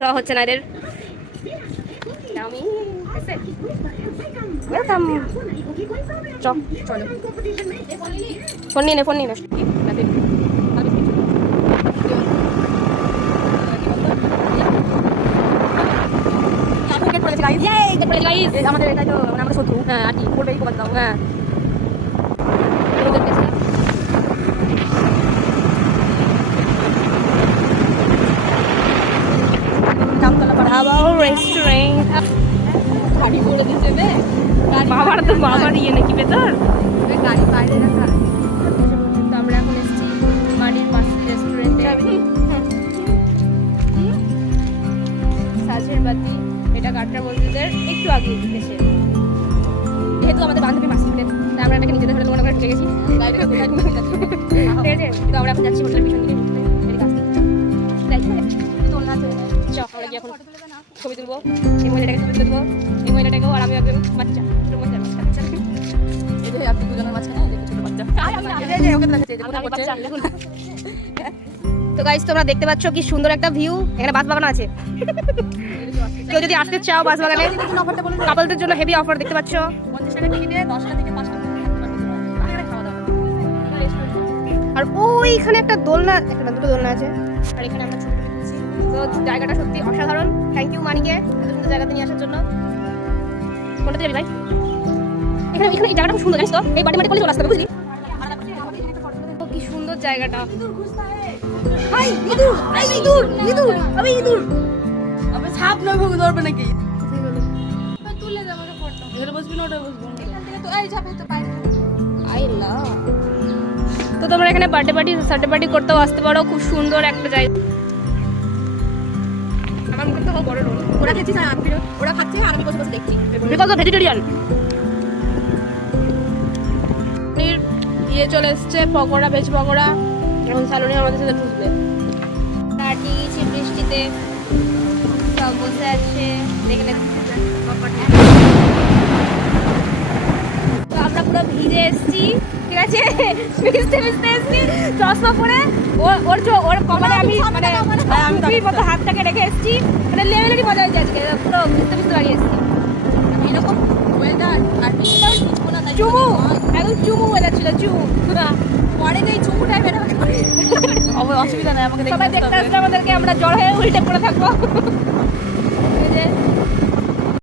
হচ্ছে না এদের ফোন নিয়ে নে আমাদের এটাই তো আমরা শত্রু। হ্যাঁ আর কি করবে এই দাও। হ্যাঁ বাবার তো বাবার ইয়ে নাকি ভেতর গাড়ি বাইরে রাখা। তো আমরা এখন এসেছি মাটির মাসি রেস্টুরেন্টে। সাজের বাতি এটা কাটরা মসজিদের একটু আগে এসে, যেহেতু আমাদের বান্ধবী মাসি হোটেল তাই আমরা এটাকে নিজেদের হোটেল মনে করে ঢুকে গেছি। ঠিক আছে, তো আমরা এখন যাচ্ছি হোটেলের পিছন দিকে ঘুরতে। আমরা গিয়ে এখন ছবি তুলবো, এই মহিলাটাকে ছবি তুলবো, এই মহিলাটাকেও, আর আমি একজন বাচ্চা ছোটো মহিলার বাচ্চা। এই যে আপনি দুজনের মাঝখানে ছোটো বাচ্চা। তো গাইস তোমরা দেখতে পাচ্ছ কি সুন্দর একটা ভিউ। এখানে বাস বাগান আছে, কেউ যদি আসতে চাও বাস বাগানে কাপলদের জন্য হেভি অফার দেখতে পাচ্ছ। 50 টাকা টিকিটে 10 টাকা থেকে 5 টাকা খাওয়া দাওয়া। আর ওইখানে একটা দোলনা, একটা দুটো দোলনা আছে। আর এখানে আমরা ছবি তুলছি। তো জায়গাটা সত্যি অসাধারণ। থ্যাংক ইউ মানিকে এত সুন্দর জায়গাতে নিয়ে আসার জন্য। কোনটাতে যাবি ভাই? এখানে এখানে এই জায়গাটা খুব সুন্দর, জানিস তো? এই বাটে বাটে করলে চলে আসতে হবে, বুঝলি? কি সুন্দর জায়গাটা। হাই ইঁদুর, এই ইঁদুর, ইঁদুর, আমি ইঁদুর। আবে সাপ নয়, ভূত ধরবে নাকি? তুলে দে আমাকে ফটো। এখানে বসবি না, ওটা বসবো। এখান থেকে তো এই যাবে তো বাইরে। আইলা। তো তোমরা এখানে বার্থডে পার্টি, সার্থডে পার্টি করতেও আসতে পারো। খুব সুন্দর একটা জায়গা। আমার মুখে তো বড় রোল। ওরা খেয়েছি না, ওরা খাচ্ছে আর আমি বসে বসে দেখছি। Because of vegetarian. ইয়ে চলে এসছে পকোড়া, ভেজ পকোড়া। এখন সালুনি আমাদের সাথে ঢুকবে। কাটিয়েছি বৃষ্টিতে, সব বসে আছে দেখলে। তো আমরা পুরো ভিজে এসেছি, ঠিক আছে? ভিজতে ভিজতে এসেছি চশমা পরে। ওর কপালে আমি মানে আমি মতো হাতটাকে রেখে এসেছি। মানে লেভেলেরই মজা হয়েছে আজকে, পুরো ভিজতে ভিজতে বাড়ি এসেছি। এরকম ওয়েদার চুমু, একদম চুমু হয়ে যাচ্ছিল, চুমু। পরে এই চুমুটাই বেরোবে, অসুবিধা নেই, আমাকে সবাই দেখতে আসলে আমাদেরকে, আমরা জ্বর হয়ে উল্টে পড়ে থাকবো।